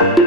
এখন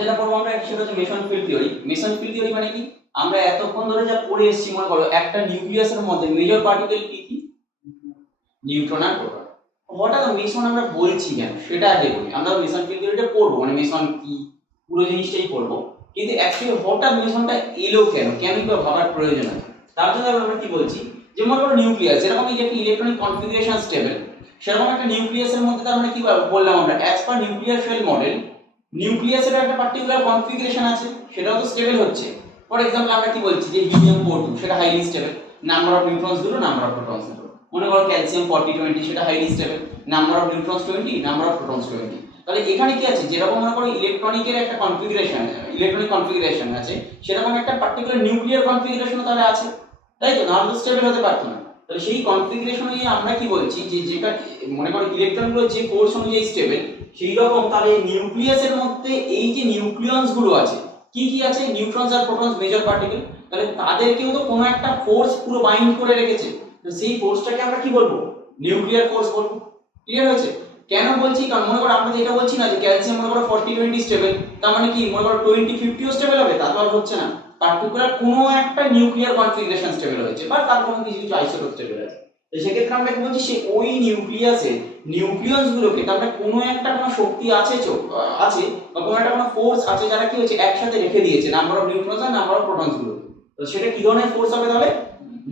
যেটা পড়বো আমরা সেটা হচ্ছে Mason field theory. Mason field theory মানে কি, আমরা এতক্ষণ ধরে যা পড়ে এসেছি, মনে করো একটা নিউক্লিয়াসের মধ্যে মেজর পার্টিকেল কি কি, নিউট্রন আর প্রোটন। হঠাৎ মেসন আমরা বলছি কেন সেটা আগে বলি। আমরা মেসন ফিল্ড থিওরিটা পড়বো, মানে মেসন কি পুরো জিনিসটাই পড়বো, কিন্তু অ্যাকচুয়ালি হঠাৎ মেসনটা এলো কেন, কেন কি ভাবার প্রয়োজন আছে, তার জন্য আমরা কি বলছি যে মনে করো নিউক্লিয়াস, যেরকম এই যে একটা ইলেকট্রনিক কনফিগারেশন স্টেবল, সেরকম একটা নিউক্লিয়াসের মধ্যে তার মানে কি বললাম আমরা, as per nuclear shell model নিউক্লিয়াসের একটা পার্টিকুলার কনফিগারেশন আছে, সেটাও তো স্টেবল হচ্ছে। ফর এক্সাম্পল আমরা কি বলছি যে হিলিয়াম 42 সেটা হাইলি স্টেবল, নাম্বার অফ নিউট্রনস দুটো, নাম্বার অফ প্রোটনস দুটো। মনে করো ক্যালসিয়াম 4020 সেটা highly stable, number of neutrons 20, number of protons 20। তাহলে এখানে কি আছে, যেরকম মনে করো ইলেকট্রনিকের একটা কনফিগারেশন, ইলেকট্রনিক কনফিগারেশন আছে, সেরকম একটা পার্টিকুলার নিউক্লিয়ার কনফিগারেশনও তাহলে আছে, তাই তো? নাহলে তো স্টেবল হতে পারতো না। তাহলে সেই কনফিগারেশন অনুযায়ী আমরা কি বলছি যে যেটা মনে করো ইলেকট্রনগুলো যে ফোর্স অনুযায়ী স্টেবল, সেই রকম তাহলে নিউক্লিয়াসের মধ্যে এই যে নিউক্লিয়ন্স গুলো আছে, কি কি আছে, নিউট্রনস আর প্রোটনস মেজর পার্টিকেল, তাহলে তাদেরকেও তো কোনো একটা ফোর্স পুরো বাইন্ড করে রেখেছে। তো সেই ফোর্সটাকে আমরা কি বলবো, নিউক্লিয়ার ফোর্স বলবো। ক্লিয়ার হয়েছে? কেন বলছি, কারণ মনে করো আমরা যেটা বলছি না যে ক্যালসিয়াম মনে করো 4020 স্টেবল, তার মানে কি মনে করো 2050 স্টেবল হবে, তা তো আর হচ্ছে না। পার্টিকুলার কোনো একটা নিউক্লিয়ার কনফিগারেশন স্টেবল হয়েছে, বা তার কোনো কিছু কিছু আইসোটোপ স্টেবল আছে। তো সেক্ষেত্রে আমরা কি বলছি, সে ওই নিউক্লিয়াসে নিউক্লিয়ন্স গুলোকে তার মানে কোনো একটা কোনো শক্তি আছে আছে, বা কোনো একটা কোনো ফোর্স আছে, যারা কি হচ্ছে একসাথে রেখে দিয়েছে নাম্বার অফ নিউট্রনস আর নাম্বার অফ প্রোটনস গুলো। তো সেটা কি ধরনের ফোর্স হবে, তাহলে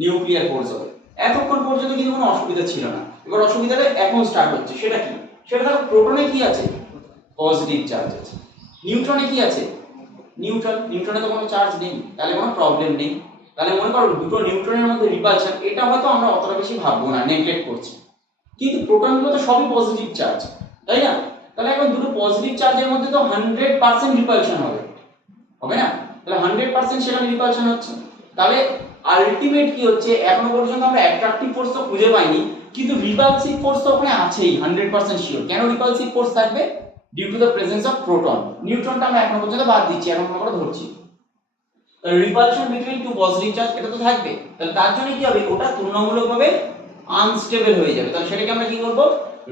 নিউক্লিয়ার ফোর্স হবে। এতক্ষণ পর্যন্ত কিন্তু কোনো অসুবিধা ছিল না, এবার অসুবিধাটা এখন স্টার্ট হচ্ছে। সেটা কি, সেটা ধরো প্রোটনে কি আছে, পজিটিভ চার্জ আছে, নিউট্রনে কি আছে, নিউট্রনে তো কোনো চার্জ নেই, তাহলে কোনো প্রবলেম নেই। তাহলে মনে করো দুটো নিউট্রনের মধ্যে রিপালশন, এটা হয়তো আমরা অতটা বেশি ভাববো না, নেগলেক্ট করছি, কিন্তু প্রোটনগুলো তো সবই পজিটিভ চার্জ, তাই না? তাহলে এখন দুটো পজিটিভ চার্জের মধ্যে তো 100% রিপালশন হবে, হবে না? তাহলে 100% সেখানে রিপালশন হচ্ছে। তাহলে আলটিমেট কি হচ্ছে, এখনো পর্যন্ত আমরা অ্যাট্রাকটিভ ফোর্স তো খুঁজে পাইনি, কিন্তু রিপালসিভ ফোর্স তো ওখানে আছেই 100% শিওর। কেন রিপালসিভ ফোর্স থাকবে? Due to the presence of proton. নিউট্রনটা আমরা এখনো পর্যন্ত বাদ দিচ্ছি, এখন আমরা ধরছি। তাহলে repulsion between two positive charge, এটা তো থাকবে। তাহলে তার জন্য কি হবে, ওটা তুলনামূলকভাবে আনস্টেবল হয়ে যাবে, তাহলে সেটাকে আমরা কি বলবো,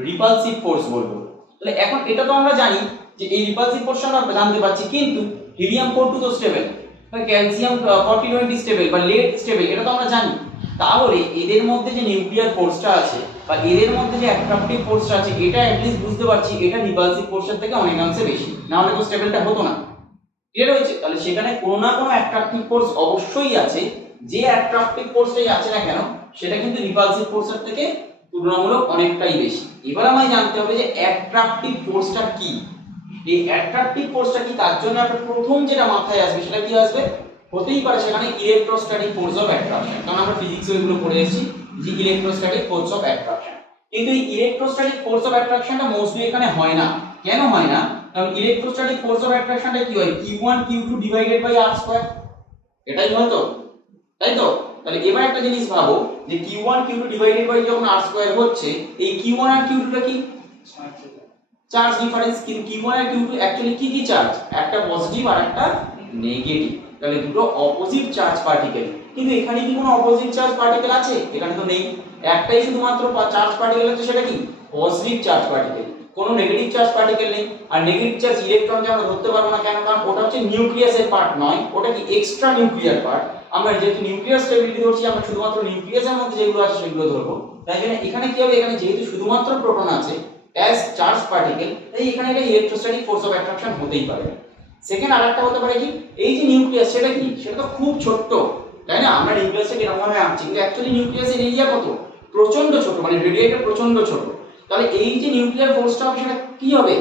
রিপালসিভ ফোর্স বলবো। তাহলে এখন এটা তো আমরা জানি যে এই রিপালসিভ ফোর্সটা আমরা জানতে পারছি, কিন্তু হিলিয়াম 42 তো স্টেবল, বা ক্যালসিয়াম 4020 স্টেবল বা লেড স্টেবল, এটা তো আমরা জানি। তাহলে এদের মধ্যে যে নিউক্লিয়ার ফোর্সটা আছে, বা এদের মধ্যে যে অ্যাট্রাকটিভ ফোর্সটা আছে, এটা অ্যাটলিস্ট বুঝতে পারছি এটা রিপালসিভ ফোর্সের থেকে অনেকাংশে বেশি, না হলে তো স্টেবলটা হতো না। ক্লিয়ার হয়েছে? তাহলে সেখানে কোনো না কোনো অ্যাট্রাকটিভ ফোর্স অবশ্যই আছে, যে অ্যাট্রাকটিভ ফোর্সটাই আছে না কেন, সেটা কিন্তু রিপালসিভ ফোর্সের থেকে তুলনামূলক অনেকটাই বেশি। এবার আমায় জানতে হবে যে অ্যাট্রাকটিভ ফোর্সটা কি। এই অ্যাট্রাকটিভ ফোর্সটা কি, তার জন্য আপনার প্রথম যেটা মাথায় আসবে সেটা কি আসবে, হতেই পারে সেখানে ইলেকট্রোস্ট্যাটিক ফোর্স অফ অ্যাট্রাকশন, কারণ আমরা ফিজিক্সে এগুলো পড়ে এসেছি যে ইলেকট্রোস্ট্যাটিক ফোর্স অফ অ্যাট্রাকশন। কিন্তু এই ইলেকট্রোস্ট্যাটিক ফোর্স অফ অ্যাট্রাকশনটা মোস্টলি এখানে হয় না। কেন হয় না? কারণ ইলেকট্রোস্ট্যাটিক ফোর্স অফ অ্যাট্রাকশনটা কি হয়, q1 q2 divided by r square, এটাই হয় তো, তাই তো? তাহলে এবার একটা জিনিস ভাবো যে q1 q2 ডিভাইডেড বাই যখন r স্কয়ার হচ্ছে, এই q1 আর q2 টা কি, চার্জ ডিফারেন্স। কিন্তু q1 আর q2 অ্যাকচুয়ালি কি কি চার্জ, একটা পজিটিভ আর একটা নেগেটিভ, তাহলে দুটো অপোজিট চার্জ পার্টিকেল। কিন্তু এখানে কি কোনো অপোজিট চার্জ পার্টিকেল আছে? এখানে তো নেই, একটাই শুধুমাত্র চার্জ পার্টিকেল আছে, সেটা কি, পজিটিভ চার্জ পার্টিকেল, কোনো নেগেটিভ চার্জ পার্টিকেল নেই। আর নেগেটিভ চার্জ ইলেকট্রনকে আমরা ধরতে পারবো না, কেন? কারণ ওটা হচ্ছে নিউক্লিয়াসের পার্ট নয়, ওটা কি এক্সট্রা নিউক্লিয়ার পার্ট। আমরা যেহেতু নিউক্লিয়ার স্টেবিলিটি ধরছি, আমরা শুধুমাত্র নিউক্লিয়াসের মধ্যে যেগুলো আছে সেগুলো ধরবো। তাই জন্য এখানে কি হবে, এখানে যেহেতু শুধুমাত্র প্রোটন আছে অ্যাজ চার্জ পার্টিকেল, তাই এখানে এটা ইলেকট্রোস্ট্যাটিক ফোর্স অফ অ্যাট্রাকশন হতেই পারে। সেকেন্ড আরেকটা হতে পারে কি, এই যে নিউক্লিয়াস সেটা কি, সেটা তো খুব ছোট্ট, তাই না? আমরা নিউক্লিয়াসকে এরকম ভাবে আঁকছি, কিন্তু অ্যাকচুয়ালি নিউক্লিয়াসের এরিয়া কত, প্রচন্ড ছোট, মানে রেডিয়েটর প্রচন্ড ছোট। তাহলে এই যে নিউক্লিয়ার ফোর্সটা হবে, সেটা কি হবে,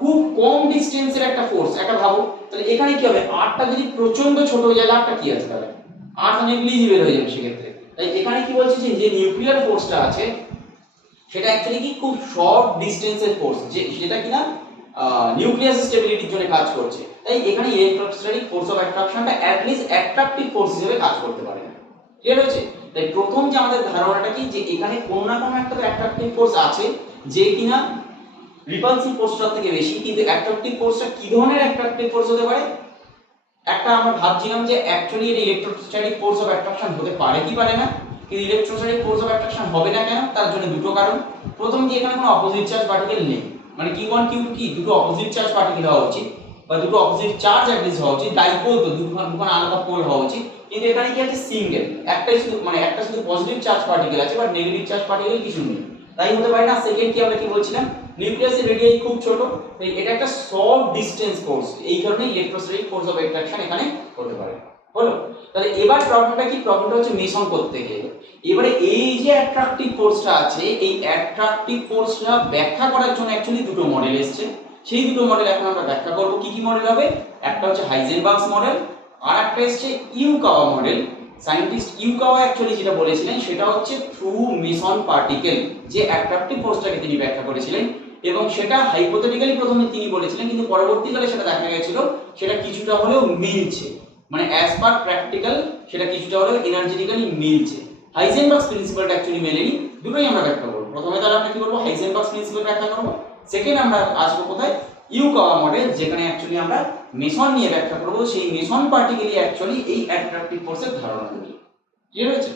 খুব কম ডিসটেন্সের একটা ফোর্স, একটা ভাবো। তাহলে এখানে কি হবে, আরটা যদি প্রচন্ড ছোট হয়ে যায়, আরটা কি আছে, তাহলে আরটা নেগলিজিবল হয়ে যাবে সেক্ষেত্রে। তাই এখানে কি বলছি যে নিউক্লিয়ার ফোর্সটা আছে, সেটা অ্যাকচুয়ালি কি খুব শর্ট ডিসটেন্সের ফোর্স, যেটা কিনা নিউক্লিয়াস স্টেবিলিটির জন্য কাজ করছে, তাই এখানে ইলেকট্রোস্ট্যাটিক ফোর্স অফ অ্যাট্রাকশনটা অ্যাট লিস্ট অ্যাট্রাকটিভ ফোর্স হিসেবে কাজ করতে পারে না। ক্লিয়ার হয়েছে? তাই প্রথম যে আমাদের ধারণাটা কি, যে এখানে কোনো না কোনো একটা অ্যাট্রাকটিভ ফোর্স আছে যে কিনা রিপালসিভ ফোর্সটার থেকে বেশি। কিন্তু অ্যাট্রাকটিভ ফোর্সটা কি ধরনের অ্যাট্রাকটিভ ফোর্স হতে পারে? একটা আমরা ভাবছিলাম যে অ্যাকচুয়ালি এটা ইলেকট্রোস্ট্যাটিক ফোর্স অফ অ্যাট্রাকশন হতে পারে কি পারে না, কিন্তু ইলেকট্রোস্ট্যাটিক ফোর্স অফ অ্যাট্রাকশন হবে না কেন? তার জন্য দুটো কারণ। প্রথম কি, এখানে কোনো অপোজিট চার্জ পার্টিকেল নেই, মানে Q1 Q2 কি দুটো অপোজিট চার্জ পার্টিকেল হওয়া উচিত, বা দুটো অপোজিট চার্জ অ্যাটলিস্ট হওয়া উচিত, ডাইপোল তো দুখানা আলাদা পোল হওয়া উচিত। কিন্তু এখানে কি আছে, সিঙ্গেল, একটাই শুধু, মানে একটা শুধু পজিটিভ চার্জ পার্টিকেল আছে, বাট নেগেটিভ চার্জ পার্টিকেল কিছু নেই, তাই হতে পারে না। সেকেন্ড কি, আমরা কি বলছিলাম, নিউক্লিয়াসের রেডিয়াস খুব ছোট, তাই এটা একটা শর্ট ডিসটেন্স ফোর্স, এই কারণে ইলেকট্রোস্ট্যাটিক ফোর্স অফ অ্যাট্রাকশন এখানে হতে পারে। হলো? তাহলে এবার প্রবলেমটা কি, প্রবলেমটা হচ্ছে মেশন করতে গিয়ে এবারে এই যে অ্যাট্রাকটিভ ফোর্সটা আছে, এই অ্যাট্রাকটিভ ফোর্সটা ব্যাখ্যা করার জন্য অ্যাকচুয়ালি দুটো মডেল এসেছে। সেই দুটো মডেল এখন আমরা ব্যাখ্যা করব। কি কি মডেল হবে? একটা হচ্ছে হাইজেনবার্গস মডেল, আর একটা হচ্ছে Yukawa model. Scientist Yukawa actually যেটা বলেছিলেন সেটা হচ্ছে থ্রু মেসন পার্টিকেল যে অ্যাট্রাকটিভ ফোর্সটাকে তিনি ব্যাখ্যা করেছিলেন, এবং সেটা হাইপোথেটিক্যালি প্রথমে তিনি বলেছিলেন, কিন্তু পরবর্তীকালে সেটা দেখা গেছিল সেটা কিছুটা হলেও মিলছে, মানে অ্যাজ পার প্র্যাকটিক্যাল সেটা কিছুটা হলেও এনার্জেটিক্যালি মিলছে। হাইজেনবার্গস প্রিন্সিপালটা অ্যাকচুয়ালি মেলেনি, দুটোই আমরা ব্যাখ্যা করব। প্রথমে তাহলে আমরা কি করব, হাইজেনবার্গস প্রিন্সিপাল ব্যাখ্যা করব। সেকেন্ড আমরা আসবো কোথায়, ইউকাওয়া মডেল, যেখানে অ্যাকচুয়ালি আমরা মেসন নিয়ে ব্যাখ্যা করব, সেই মেসন পার্টিকেলই অ্যাকচুয়ালি এই অ্যাট্রাকটিভ ফোর্সের ধারণা করি। ক্লিয়ার হয়েছে?